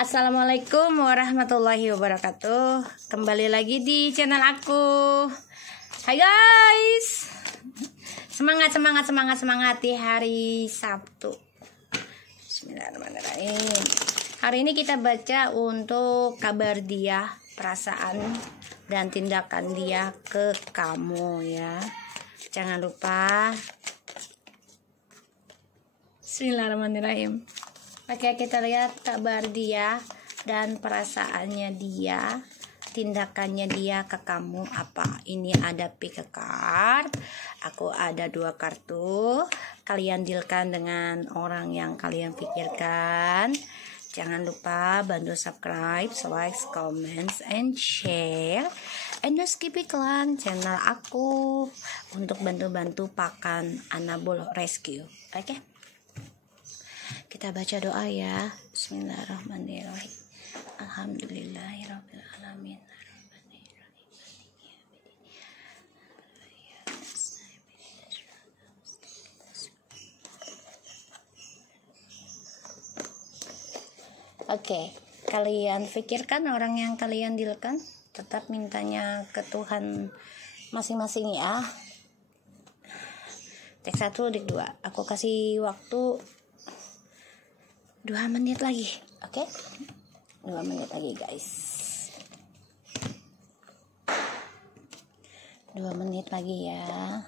Assalamualaikum warahmatullahi wabarakatuh. Kembali lagi di channel aku. Hai guys. Semangat di hari Sabtu. Bismillahirrahmanirrahim. Hari ini kita baca untuk kabar dia, perasaan dan tindakan dia ke kamu ya. Jangan lupa. Bismillahirrahmanirrahim. Oke, kita lihat kabar dia dan perasaannya dia, tindakannya dia ke kamu apa. Ini ada pick a card, aku ada 2 kartu. Kalian dealkan dengan orang yang kalian pikirkan. Jangan lupa bantu subscribe, like, comments, and share. And no skip iklan channel aku untuk bantu-bantu pakan Anabul Rescue. Oke? Kita baca doa ya. Bismillahirrahmanirrahim. Alhamdulillahirabbil alamin. Oke, kalian pikirkan orang yang kalian dealkan, tetap mintanya ke Tuhan masing-masing ya. Tek 1, tek 2. Aku kasih waktu 2 menit lagi, oke? 2 menit lagi guys. 2 menit lagi ya.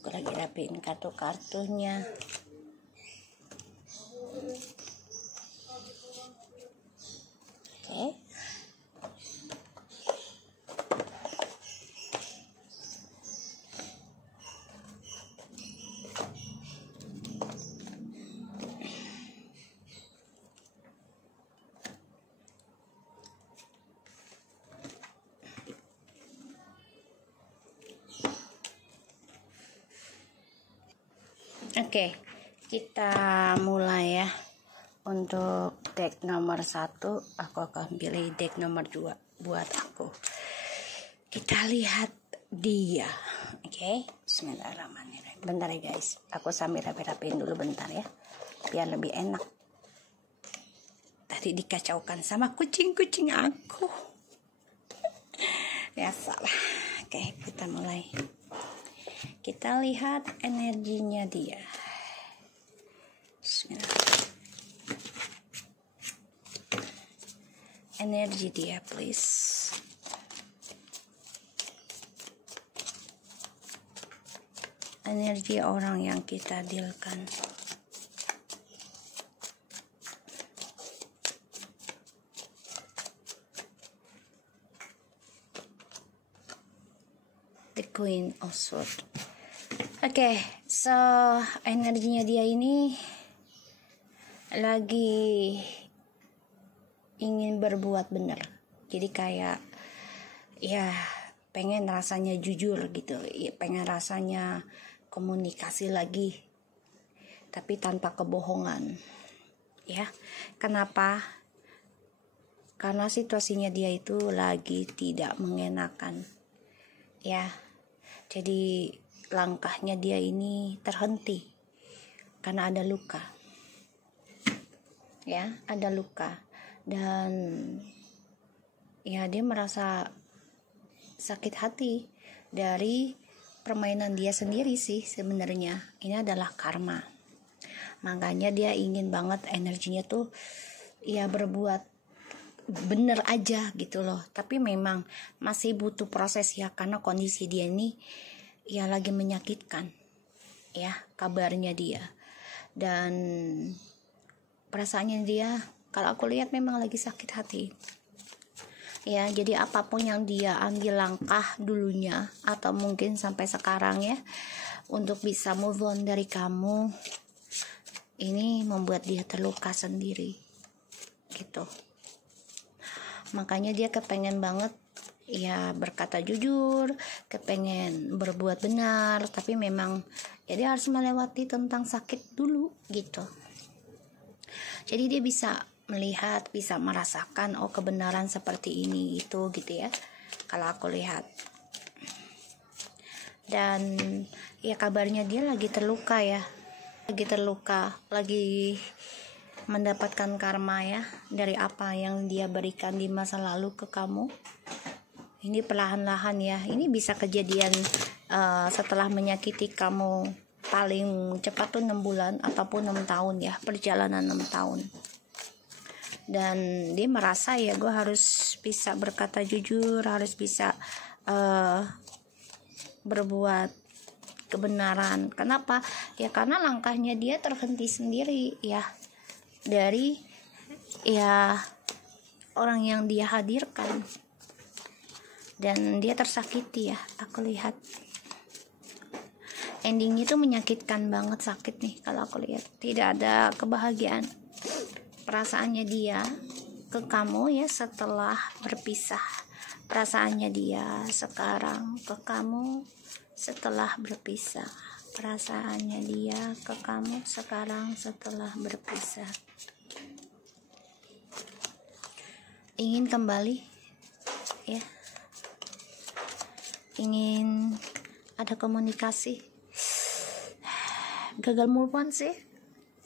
Aku lagi rapiin kartu-kartunya. Oke. Oke, kita mulai ya. Untuk deck nomor 1, aku akan pilih deck nomor 2 buat aku. Kita lihat dia. Oke, bismillahirrahmanirrahim. Bentar ya guys, aku sambil rapi-rapiin dulu bentar ya, biar lebih enak. Tadi dikacaukan sama kucing-kucing aku. Ya salah. Oke, kita mulai. Kita lihat energinya dia. Bismillah. Energi dia please. Energi orang yang kita dealkan. The Queen of Swords. Oke, so energinya dia ini lagi ingin berbuat benar. Jadi kayak ya pengen rasanya jujur gitu, ya, pengen rasanya komunikasi lagi, tapi tanpa kebohongan. Ya, kenapa? Karena situasinya dia itu lagi tidak mengenakan. Ya, jadi langkahnya dia ini terhenti karena ada luka. Ya, ada luka. Dan ya dia merasa sakit hati dari permainan dia sendiri sih sebenarnya. Ini adalah karma. Makanya dia ingin banget energinya tuh ya berbuat bener aja gitu loh. Tapi memang masih butuh proses ya, karena kondisi dia ini ya lagi menyakitkan ya kabarnya dia. Dan perasaannya dia, kalau aku lihat memang lagi sakit hati ya. Jadi apapun yang dia ambil langkah dulunya atau mungkin sampai sekarang ya, untuk bisa move on dari kamu, ini membuat dia terluka sendiri gitu. Makanya dia kepengen banget ya berkata jujur, kepengen berbuat benar, tapi memang ya dia harus melewati tentang sakit dulu gitu. Jadi dia bisa melihat, bisa merasakan oh kebenaran seperti ini itu gitu ya, kalau aku lihat. Dan ya kabarnya dia lagi terluka ya, lagi mendapatkan karma ya dari apa yang dia berikan di masa lalu ke kamu. Ini perlahan-lahan ya, ini bisa kejadian setelah menyakiti kamu paling cepat tuh 6 bulan ataupun 6 tahun ya, perjalanan 6 tahun. Dan dia merasa ya, gue harus bisa berkata jujur, harus bisa berbuat kebenaran. Kenapa? Ya karena langkahnya dia terhenti sendiri ya dari ya orang yang dia hadirkan, dan dia tersakiti ya. Aku lihat endingnya itu menyakitkan banget, sakit nih kalau aku lihat. Tidak ada kebahagiaan perasaannya dia ke kamu ya setelah berpisah. Perasaannya dia sekarang ke kamu setelah berpisah. Perasaannya dia ke kamu sekarang setelah berpisah. Ingin kembali ya, ingin ada komunikasi. Gagal move on sih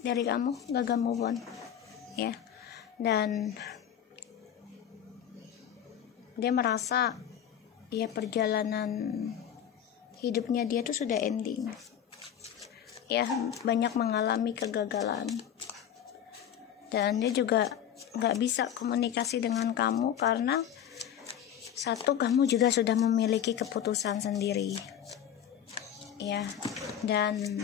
dari kamu, gagal move on ya. Dan dia merasa ya perjalanan hidupnya dia tuh sudah ending ya, banyak mengalami kegagalan, dan dia juga nggak bisa komunikasi dengan kamu karena satu, kamu juga sudah memiliki keputusan sendiri ya. Dan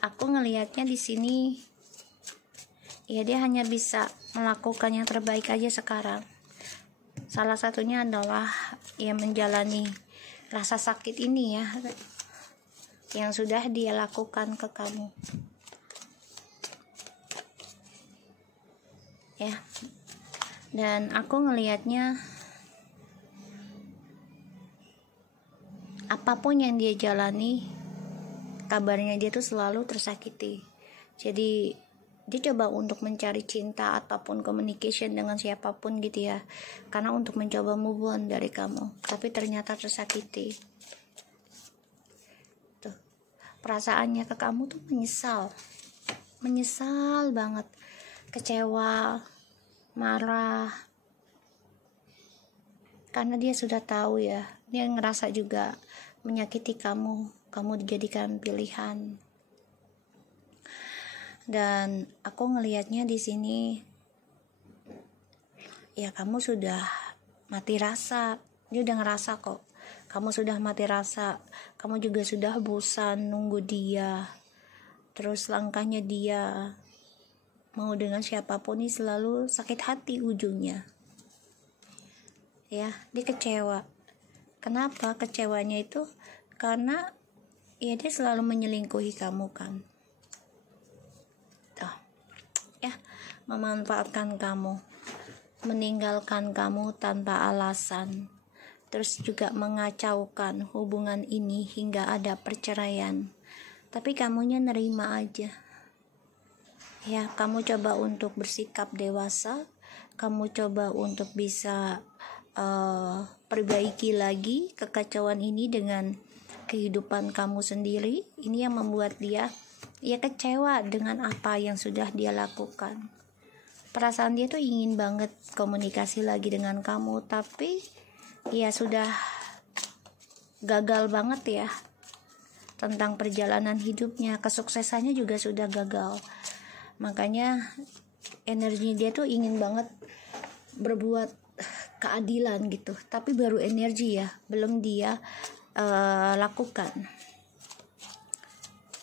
aku ngelihatnya di sini ya, dia hanya bisa melakukan yang terbaik aja sekarang. Salah satunya adalah ya menjalani rasa sakit ini ya, yang sudah dia lakukan ke kamu ya. Dan aku ngelihatnya apapun yang dia jalani, kabarnya dia tuh selalu tersakiti. Jadi dia coba untuk mencari cinta ataupun communication dengan siapapun gitu ya, karena untuk mencoba move on dari kamu, tapi ternyata tersakiti. Tuh, perasaannya ke kamu tuh menyesal banget, kecewa, marah, karena dia sudah tahu ya, dia ngerasa juga menyakiti kamu dijadikan pilihan. Dan aku ngelihatnya di sini ya, kamu sudah mati rasa. Dia udah ngerasa kok kamu sudah mati rasa, kamu juga sudah bosan nunggu dia, terus langkahnya dia mau dengan siapapun ini selalu sakit hati ujungnya ya. Dia kecewa. Kenapa kecewanya itu? Karena ya dia selalu menyelingkuhi kamu kan, ya, memanfaatkan kamu, meninggalkan kamu tanpa alasan, terus juga mengacaukan hubungan ini hingga ada perceraian. Tapi kamunya nerima aja ya. Kamu coba untuk bersikap dewasa, kamu coba untuk bisa perbaiki lagi kekacauan ini dengan kehidupan kamu sendiri. Ini yang membuat dia ya kecewa dengan apa yang sudah dia lakukan. Perasaan dia tuh ingin banget komunikasi lagi dengan kamu, tapi ya sudah gagal banget ya tentang perjalanan hidupnya, kesuksesannya juga sudah gagal. Makanya energi dia tuh ingin banget berbuat keadilan gitu, tapi baru energi ya, belum dia lakukan.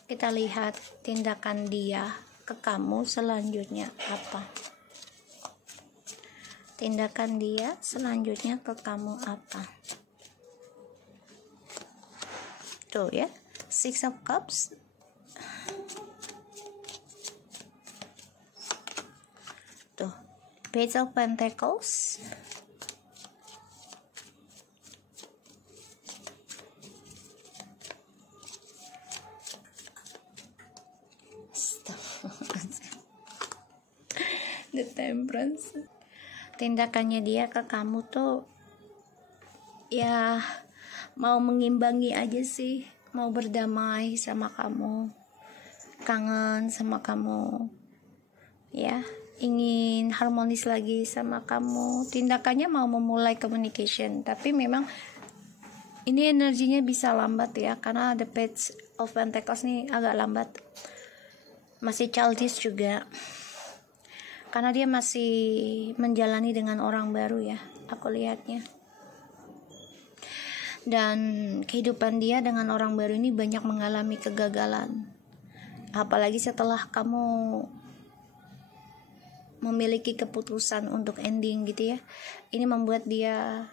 Kita lihat tindakan dia ke kamu selanjutnya apa. Tindakan dia selanjutnya ke kamu apa. Tuh ya, Six of Cups. Tuh, Page of Pentacles. The Temperance. Tindakannya dia ke kamu tuh ya mau mengimbangi aja sih, mau berdamai sama kamu, kangen sama kamu, ya, ingin harmonis lagi sama kamu. Tindakannya mau memulai communication, tapi memang ini energinya bisa lambat ya, karena the Page of Pentacles nih agak lambat, masih childish juga, karena dia masih menjalani dengan orang baru ya, aku lihatnya. Dan kehidupan dia dengan orang baru ini banyak mengalami kegagalan, apalagi setelah kamu memiliki keputusan untuk ending gitu ya. Ini membuat dia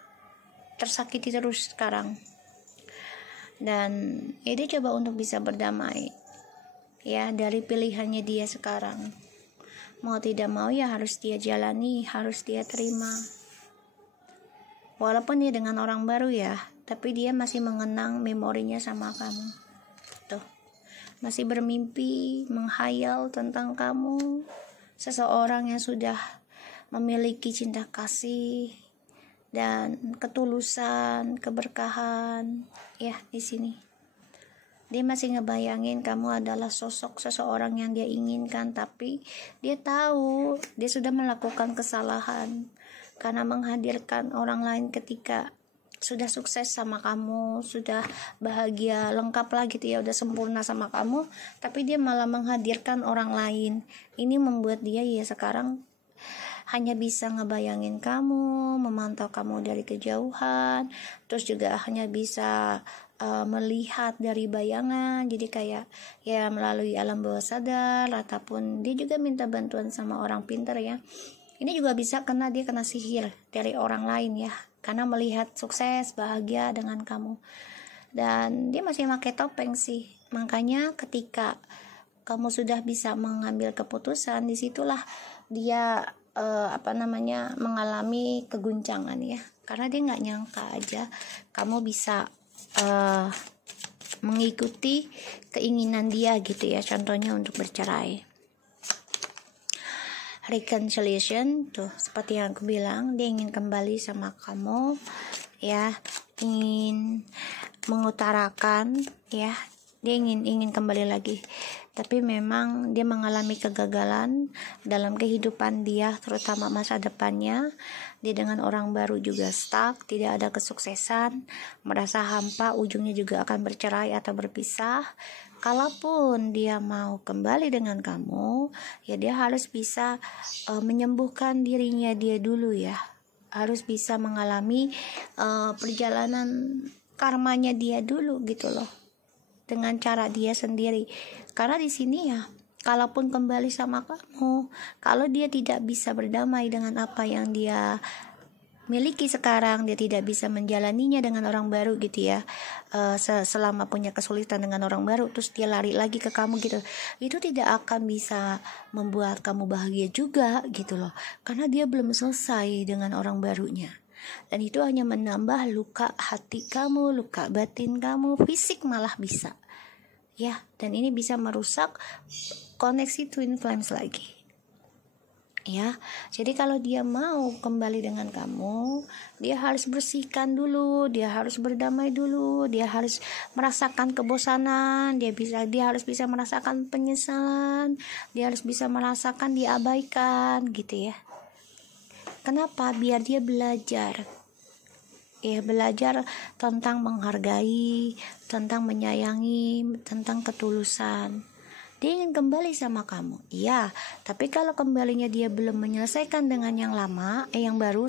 tersakiti terus sekarang, dan dia coba untuk bisa berdamai ya dari pilihannya dia sekarang. Mau tidak mau ya harus dia jalani, harus dia terima. Walaupun dia dengan orang baru ya, tapi dia masih mengenang memorinya sama kamu. Tuh, masih bermimpi, menghayal tentang kamu, seseorang yang sudah memiliki cinta kasih dan ketulusan, keberkahan ya di sini. Dia masih ngebayangin kamu adalah sosok seseorang yang dia inginkan, tapi dia tahu dia sudah melakukan kesalahan karena menghadirkan orang lain ketika sudah sukses sama kamu, sudah bahagia, lengkap lah gitu ya, udah sempurna sama kamu, tapi dia malah menghadirkan orang lain. Ini membuat dia ya sekarang hanya bisa ngebayangin kamu, memantau kamu dari kejauhan, terus juga hanya bisa melihat dari bayangan, jadi kayak ya melalui alam bawah sadar, ataupun dia juga minta bantuan sama orang pintar ya. Ini juga bisa karena dia kena sihir dari orang lain ya, karena melihat sukses, bahagia dengan kamu. Dan dia masih pakai topeng sih, makanya ketika kamu sudah bisa mengambil keputusan, disitulah dia mengalami keguncangan ya, karena dia nggak nyangka aja kamu bisa mengikuti keinginan dia gitu ya, contohnya untuk bercerai. Reconciliation tuh, seperti yang aku bilang, dia ingin kembali sama kamu ya, ingin mengutarakan ya, dia ingin kembali lagi, tapi memang dia mengalami kegagalan dalam kehidupan dia, terutama masa depannya. Dia dengan orang baru juga stuck, tidak ada kesuksesan, merasa hampa, ujungnya juga akan bercerai atau berpisah. Kalaupun dia mau kembali dengan kamu, ya dia harus bisa menyembuhkan dirinya dia dulu ya, harus bisa mengalami perjalanan karmanya dia dulu gitu loh, dengan cara dia sendiri. Karena di sini ya, kalaupun kembali sama kamu, kalau dia tidak bisa berdamai dengan apa yang dia miliki sekarang, dia tidak bisa menjalaninya dengan orang baru gitu ya, selama punya kesulitan dengan orang baru, terus dia lari lagi ke kamu gitu, itu tidak akan bisa membuat kamu bahagia juga gitu loh, karena dia belum selesai dengan orang barunya. Dan itu hanya menambah luka hati kamu, luka batin kamu, fisik malah bisa ya, dan ini bisa merusak koneksi twin flames lagi ya. Jadi kalau dia mau kembali dengan kamu, dia harus bersihkan dulu, dia harus berdamai dulu, dia harus merasakan kebosanan, dia harus bisa merasakan penyesalan, dia harus bisa merasakan diabaikan gitu ya. Kenapa? Biar dia belajar ya, belajar tentang menghargai, tentang menyayangi, tentang ketulusan. Dia ingin kembali sama kamu, iya, tapi kalau kembalinya dia belum menyelesaikan dengan yang lama, yang baru,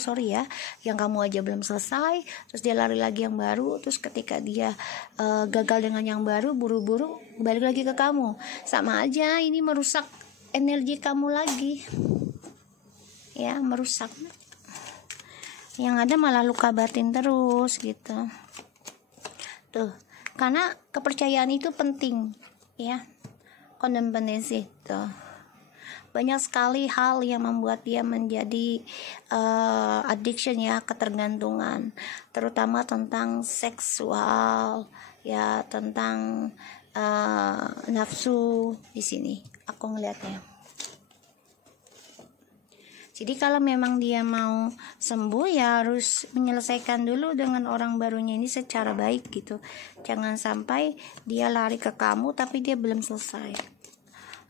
yang kamu aja belum selesai, terus dia lari lagi yang baru, terus ketika dia gagal dengan yang baru, buru-buru balik lagi ke kamu, sama aja ini merusak energi kamu lagi ya, merusak. Yang ada malah luka batin terus gitu tuh, karena kepercayaan itu penting ya. Codependency tuh, banyak sekali hal yang membuat dia menjadi addiction ya, ketergantungan, terutama tentang seksual ya, tentang nafsu di sini aku ngeliatnya. Jadi kalau memang dia mau sembuh ya harus menyelesaikan dulu dengan orang barunya ini secara baik gitu. Jangan sampai dia lari ke kamu tapi dia belum selesai.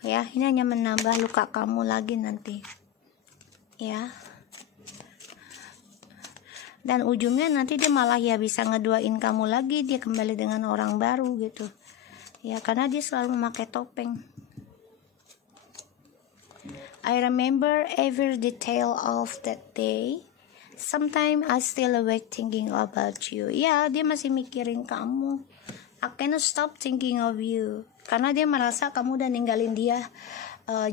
ya. Ini hanya menambah luka kamu lagi nanti, ya. Dan ujungnya nanti dia malah ya bisa ngeduain kamu lagi, dia kembali dengan orang baru gitu, ya, karena dia selalu memakai topeng. I remember every detail of that day. Sometimes I still awake thinking about you. Ya, dia masih mikirin kamu. I cannot stop thinking of you. Karena dia merasa kamu udah ninggalin dia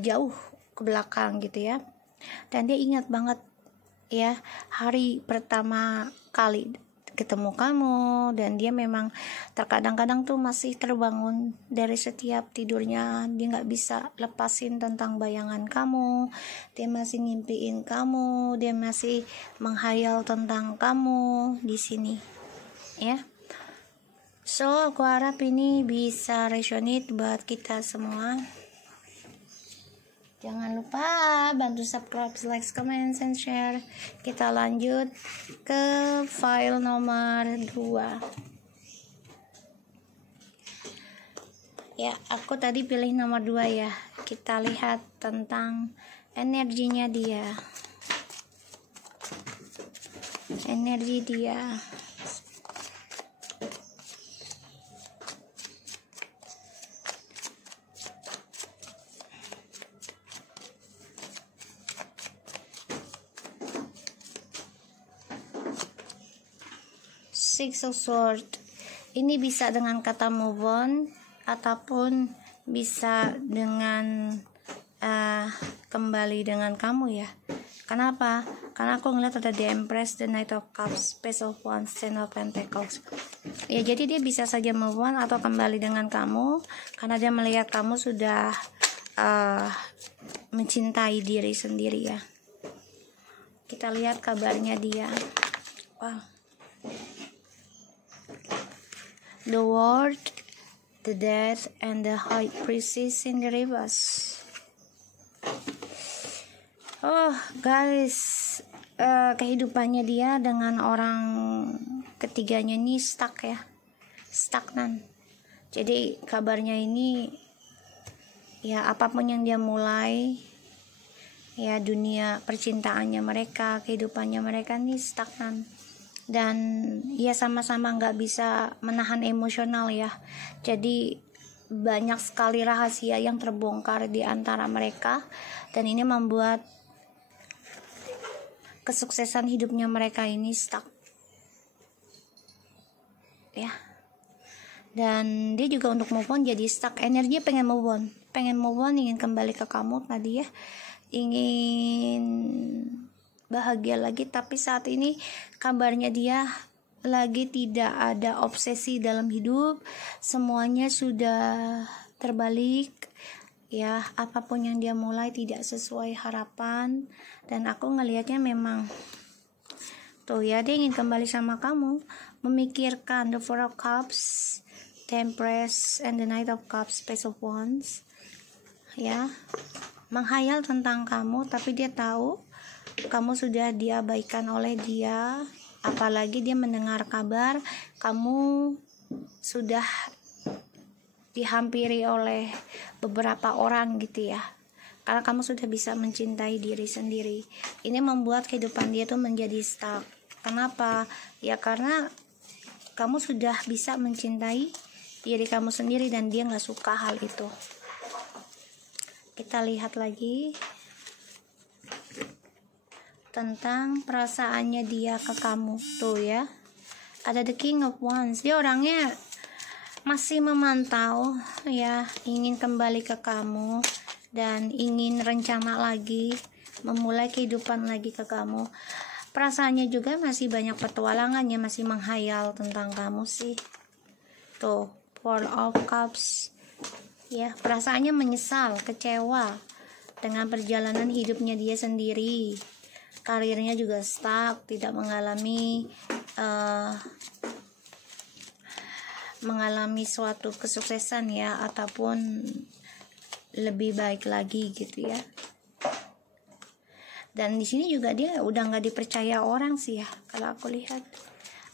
jauh ke belakang gitu ya. Dan dia ingat banget ya hari pertama kali ketemu kamu, dan dia memang terkadang-kadang tuh masih terbangun dari setiap tidurnya, dia nggak bisa lepasin tentang bayangan kamu, dia masih ngimpiin kamu, dia masih menghayal tentang kamu di sini, ya. So aku harap ini bisa resonate buat kita semua. Jangan lupa bantu subscribe, like, comment, and share. Kita lanjut ke file nomor 2. Ya, aku tadi pilih nomor 2 ya. Kita lihat tentang energinya dia. Energi dia. Six of Swords. Ini bisa dengan kata move on, ataupun bisa dengan kembali dengan kamu ya. Kenapa? Karena aku ngeliat ada The Empress, The Knight of Cups, Page of Wands, Ten of Pentacles. Ya, jadi dia bisa saja move on atau kembali dengan kamu, karena dia melihat kamu sudah mencintai diri sendiri ya. Kita lihat kabarnya dia. Wow. The World, the Death, and the High Priestess in the reverse. Oh guys, kehidupannya dia dengan orang ketiganya ini stuck ya, stagnan. Jadi kabarnya ini ya, apapun yang dia mulai, ya dunia percintaannya mereka, kehidupannya mereka ini stagnan. Dan ya sama-sama nggak bisa menahan emosional ya. Jadi banyak sekali rahasia yang terbongkar di antara mereka, dan ini membuat kesuksesan hidupnya mereka ini stuck ya. Dan dia juga untuk move on jadi stuck, energinya pengen move on, ingin kembali ke kamu tadi ya, ingin bahagia lagi. Tapi saat ini kabarnya dia lagi tidak ada obsesi dalam hidup, semuanya sudah terbalik ya. Apapun yang dia mulai tidak sesuai harapan, dan aku ngelihatnya memang tuh ya, dia ingin kembali sama kamu, memikirkan the Four of Cups, the Empress, and the Knight of Cups, Page of Wands ya, menghayal tentang kamu. Tapi dia tahu kamu sudah diabaikan oleh dia, apalagi dia mendengar kabar kamu sudah dihampiri oleh beberapa orang gitu ya, karena kamu sudah bisa mencintai diri sendiri. Ini membuat kehidupan dia tuh menjadi stuck. Kenapa? Ya karena kamu sudah bisa mencintai diri kamu sendiri, dan dia gak suka hal itu. Kita lihat lagi tentang perasaannya dia ke kamu tuh ya. Ada The King of Wands. Dia orangnya masih memantau ya, ingin kembali ke kamu dan ingin rencana lagi, memulai kehidupan lagi ke kamu. Perasaannya juga masih banyak petualangannya, masih menghayal tentang kamu sih. Tuh, Four of Cups. Ya, perasaannya menyesal, kecewa dengan perjalanan hidupnya dia sendiri. Karirnya juga stuck, tidak mengalami suatu kesuksesan ya, ataupun lebih baik lagi gitu ya. Dan di sini juga dia udah nggak dipercaya orang sih ya, kalau aku lihat.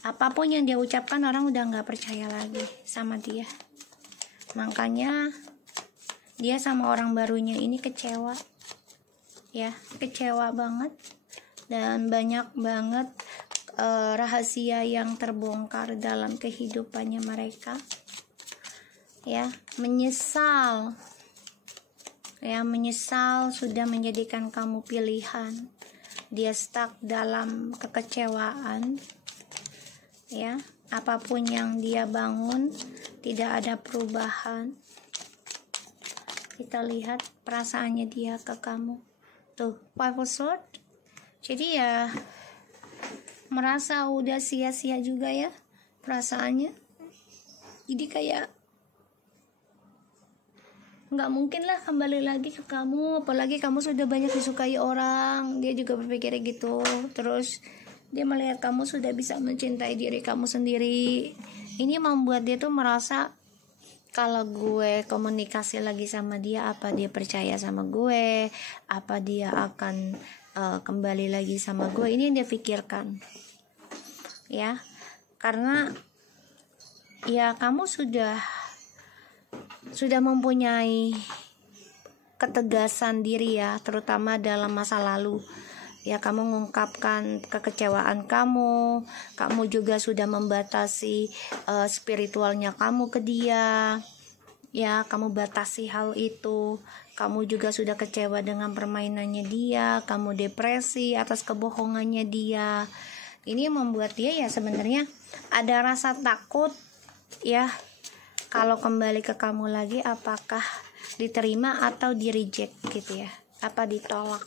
Apapun yang dia ucapkan orang udah nggak percaya lagi sama dia. Makanya dia sama orang barunya ini kecewa ya, kecewa banget, dan banyak banget rahasia yang terbongkar dalam kehidupannya mereka ya. Menyesal ya, menyesal sudah menjadikan kamu pilihan. Dia stuck dalam kekecewaan ya, apapun yang dia bangun tidak ada perubahan. Kita lihat perasaannya dia ke kamu tuh, Five of Swords. Jadi ya merasa udah sia-sia juga ya perasaannya. Jadi kayak nggak mungkin lah kembali lagi ke kamu, apalagi kamu sudah banyak disukai orang. Dia juga berpikir gitu. Terus dia melihat kamu sudah bisa mencintai diri kamu sendiri. Ini membuat dia tuh merasa, kalau gue komunikasi lagi sama dia, apa dia percaya sama gue, apa dia akan kembali lagi sama gue. Ini yang dia pikirkan ya, karena ya kamu sudah mempunyai ketegasan diri ya, terutama dalam masa lalu ya. Kamu mengungkapkan kekecewaan kamu juga sudah membatasi spiritualnya kamu ke dia ya. Kamu batasi hal itu. Kamu juga sudah kecewa dengan permainannya dia, kamu depresi atas kebohongannya dia. Ini membuat dia ya sebenarnya ada rasa takut ya, kalau kembali ke kamu lagi apakah diterima atau di reject gitu ya, apa ditolak.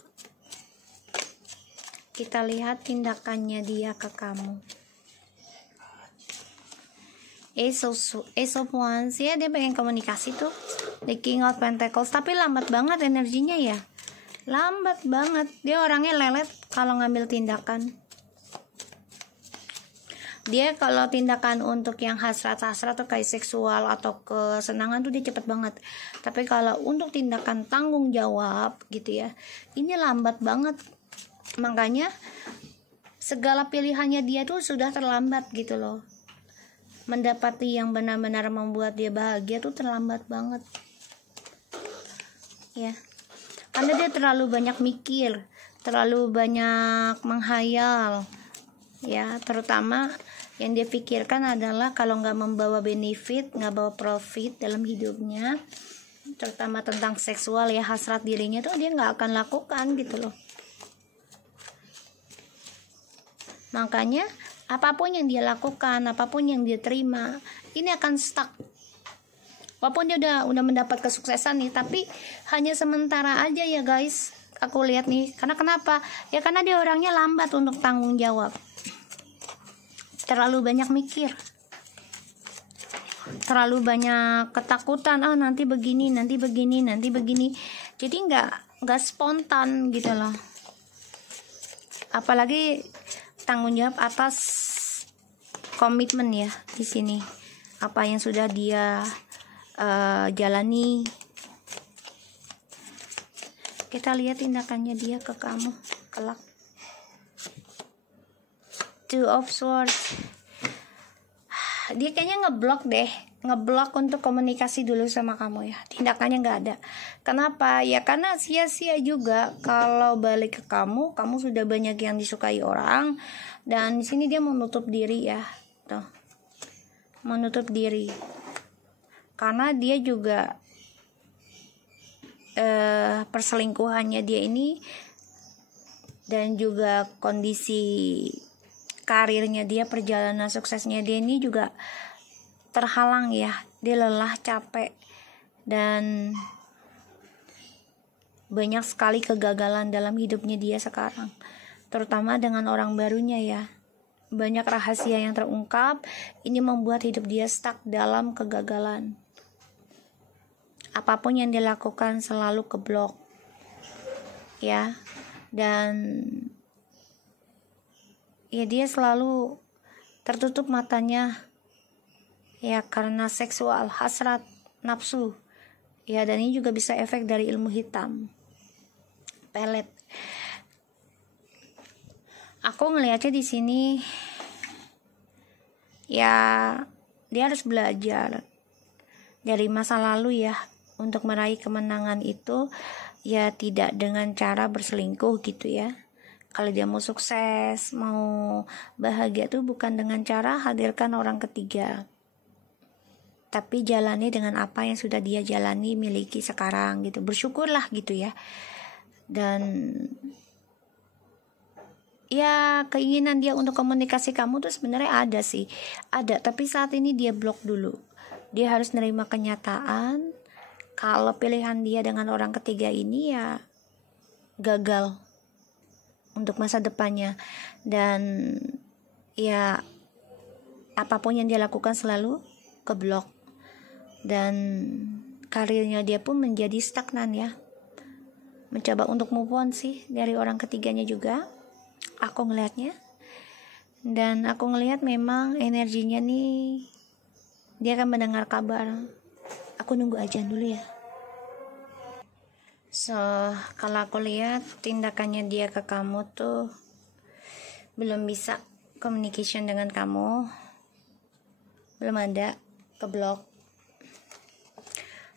Kita lihat tindakannya dia ke kamu. Ace of Wands ya, dia pengen komunikasi tuh. The King of Pentacles, tapi lambat banget energinya ya, lambat banget. Dia orangnya lelet kalau ngambil tindakan. Dia kalau tindakan untuk yang hasrat-hasrat tuh kayak seksual atau kesenangan tuh dia cepet banget. Tapi kalau untuk tindakan tanggung jawab gitu ya, ini lambat banget. Makanya segala pilihannya dia tuh sudah terlambat gitu loh. Mendapati yang benar-benar membuat dia bahagia tuh terlambat banget ya, karena dia terlalu banyak mikir, terlalu banyak menghayal ya. Terutama yang dia pikirkan adalah kalau nggak membawa benefit, nggak bawa profit dalam hidupnya, terutama tentang seksual ya, hasrat dirinya tuh dia nggak akan lakukan gitu loh. Makanya apapun yang dia lakukan, apapun yang dia terima, ini akan stuck. Walaupun dia udah mendapat kesuksesan nih, tapi hanya sementara aja ya guys. Aku lihat nih, karena kenapa? Ya karena dia orangnya lambat untuk tanggung jawab. Terlalu banyak mikir. Terlalu banyak ketakutan, nanti begini, nanti begini, nanti begini. Jadi nggak spontan gitu loh. Apalagi tanggung jawab atas komitmen ya di sini. Apa yang sudah dia jalani. Kita lihat tindakannya dia ke kamu kelak. Two of Swords. Dia kayaknya ngeblok untuk komunikasi dulu sama kamu ya. Tindakannya nggak ada. Kenapa? Ya karena sia-sia juga kalau balik ke kamu sudah banyak yang disukai orang, dan di sini dia menutup diri ya. Tuh. Menutup diri. Karena dia juga perselingkuhannya dia ini, dan juga kondisi karirnya dia, perjalanan suksesnya dia ini juga terhalang ya. Dia lelah, capek, dan banyak sekali kegagalan dalam hidupnya dia sekarang, terutama dengan orang barunya ya. Banyak rahasia yang terungkap. Ini membuat hidup dia stuck dalam kegagalan. Apapun yang dilakukan selalu keblok ya, dan ya dia selalu tertutup matanya ya karena seksual, hasrat, nafsu ya. Dan ini juga bisa efek dari ilmu hitam, pelet. Aku ngelihatnya di sini ya, dia harus belajar dari masa lalu ya. untuk meraih kemenangan itu ya tidak dengan cara berselingkuh gitu ya. Kalau dia mau sukses, mau bahagia tuh bukan dengan cara hadirkan orang ketiga, tapi jalani dengan apa yang sudah dia jalani, miliki sekarang gitu. Bersyukurlah gitu ya. Dan ya keinginan dia untuk komunikasi kamu tuh sebenarnya ada sih, ada, tapi saat ini dia blok dulu. Dia harus nerima kenyataan kalau pilihan dia dengan orang ketiga ini ya gagal untuk masa depannya. Dan ya apapun yang dia lakukan selalu keblok, dan karirnya dia pun menjadi stagnan ya. Mencoba untuk move on sih dari orang ketiganya juga, aku ngelihatnya. Dan aku ngelihat memang energinya nih, dia akan mendengar kabar. Aku nunggu aja dulu ya. So, kalau aku lihat tindakannya dia ke kamu tuh belum bisa communication dengan kamu, belum ada, keblok.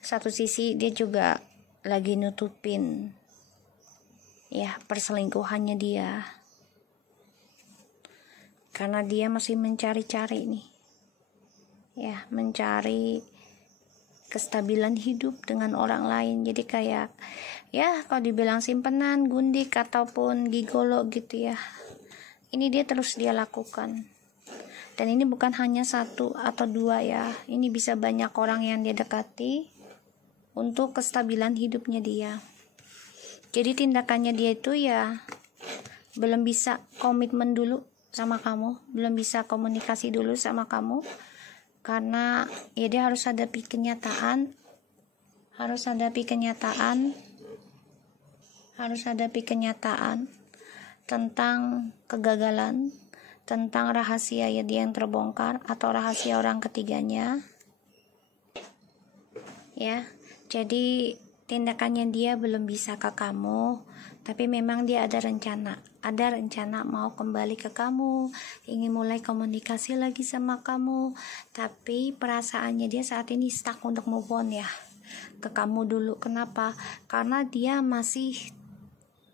Satu sisi dia juga lagi nutupin ya perselingkuhannya dia, karena dia masih mencari-cari nih ya, mencari kestabilan hidup dengan orang lain. Jadi kayak ya kalau dibilang simpenan, gundik ataupun gigolo gitu ya, ini dia terus dia lakukan. Dan ini bukan hanya satu atau dua ya, ini bisa banyak orang yang dia dekati untuk kestabilan hidupnya dia. Jadi tindakannya dia itu ya belum bisa komitmen dulu sama kamu, belum bisa komunikasi dulu sama kamu, karena ya dia harus hadapi kenyataan tentang kegagalan, tentang rahasia ya dia yang terbongkar atau rahasia orang ketiganya ya. Jadi tindakannya dia belum bisa ke kamu, tapi memang dia ada rencana mau kembali ke kamu, ingin mulai komunikasi lagi sama kamu, tapi perasaannya dia saat ini stuck untuk move on ya ke kamu dulu. Kenapa? Karena dia masih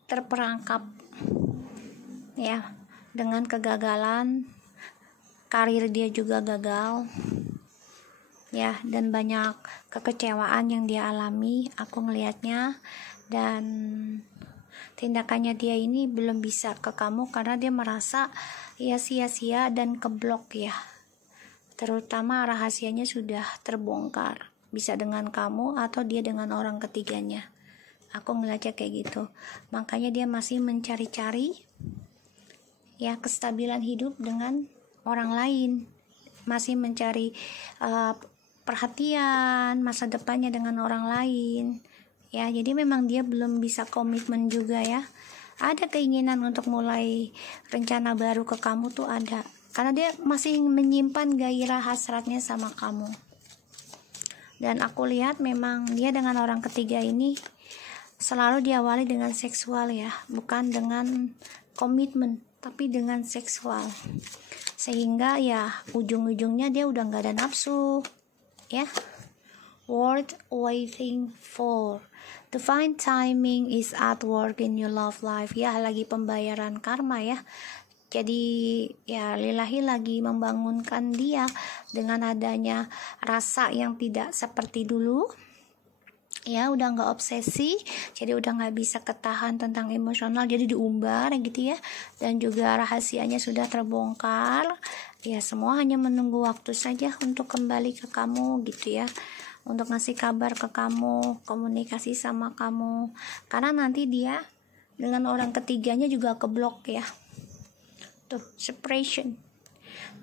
terperangkap ya dengan kegagalan, karir dia juga gagal ya, dan banyak kekecewaan yang dia alami, aku ngelihatnya. Dan tindakannya dia ini belum bisa ke kamu karena dia merasa ya sia-sia dan keblok ya, terutama rahasianya sudah terbongkar, bisa dengan kamu atau dia dengan orang ketiganya. Aku ngeliatnya kayak gitu. Makanya dia masih mencari-cari ya kestabilan hidup dengan orang lain, masih mencari perhatian masa depannya dengan orang lain ya. Jadi memang dia belum bisa komitmen juga ya. Ada keinginan untuk mulai rencana baru ke kamu tuh ada, karena dia masih menyimpan gairah hasratnya sama kamu. Dan aku lihat memang dia dengan orang ketiga ini selalu diawali dengan seksual ya, bukan dengan komitmen, tapi dengan seksual, sehingga ya ujung-ujungnya dia udah gak ada nafsu ya. Worth waiting for, divine timing is at work in your love life ya. Lagi pembayaran karma ya. Jadi ya lillahi lagi membangunkan dia dengan adanya rasa yang tidak seperti dulu ya, udah gak obsesi, jadi udah gak bisa ketahan tentang emosional, jadi diumbar gitu ya. Dan juga rahasianya sudah terbongkar ya, semua hanya menunggu waktu saja untuk kembali ke kamu gitu ya, untuk ngasih kabar ke kamu, komunikasi sama kamu. Karena nanti dia dengan orang ketiganya juga keblok ya, tuh separation.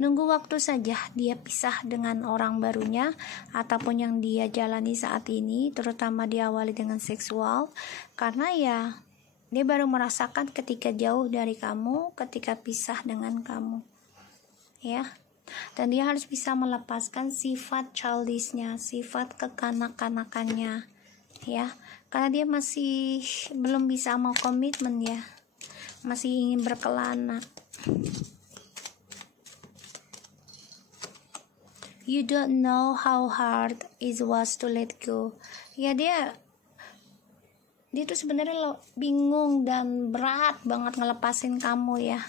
Nunggu waktu saja dia pisah dengan orang barunya ataupun yang dia jalani saat ini, terutama diawali dengan seksual, karena ya dia baru merasakan ketika jauh dari kamu, ketika pisah dengan kamu ya. Dan dia harus bisa melepaskan sifat childishnya, sifat kekanak-kanakannya ya, karena dia masih belum bisa mau komitmen ya, masih ingin berkelana. You don't know how hard it was to let go Ya dia tuh sebenarnya lo bingung dan berat banget ngelepasin kamu ya.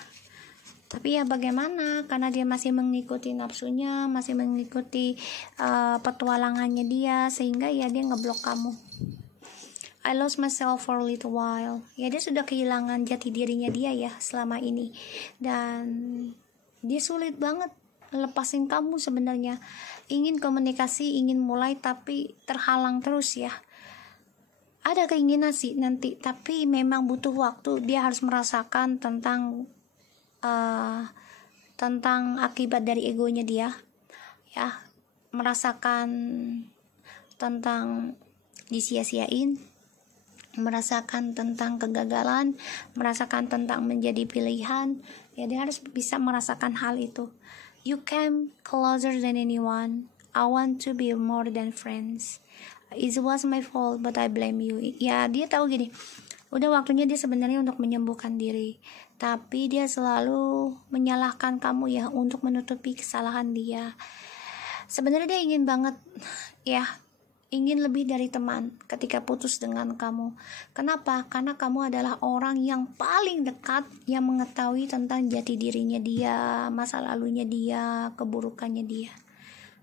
Tapi ya bagaimana, karena dia masih mengikuti nafsunya, masih mengikuti petualangannya dia, sehingga ya dia ngeblok kamu. I lost myself for a little while. Ya dia sudah kehilangan jati dirinya dia ya selama ini. Dan dia sulit banget lepasin kamu sebenarnya. Ingin komunikasi, ingin mulai, tapi terhalang terus ya. Ada keinginan sih nanti, tapi memang butuh waktu. Dia harus merasakan tentang akibat dari egonya dia ya, merasakan tentang disia-siain, merasakan tentang kegagalan, merasakan tentang menjadi pilihan ya. Dia harus bisa merasakan hal itu. You came closer than anyone. I want to be more than friends. It was my fault but I blame you. Ya dia tahu gini, udah waktunya dia sebenarnya untuk menyembuhkan diri, tapi dia selalu menyalahkan kamu ya untuk menutupi kesalahan dia. Sebenarnya dia ingin banget ya, ingin lebih dari teman ketika putus dengan kamu. Kenapa? Karena kamu adalah orang yang paling dekat yang mengetahui tentang jati dirinya dia, masa lalunya dia, keburukannya dia.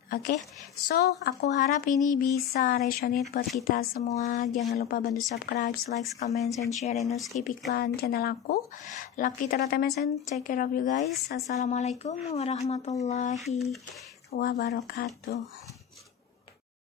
Oke, so aku harap ini bisa resonate buat kita semua. Jangan lupa bantu subscribe, like, comment, and share, dan skip iklan channel aku. Lucky Teratemesan, take care of you guys. Assalamualaikum warahmatullahi wabarakatuh.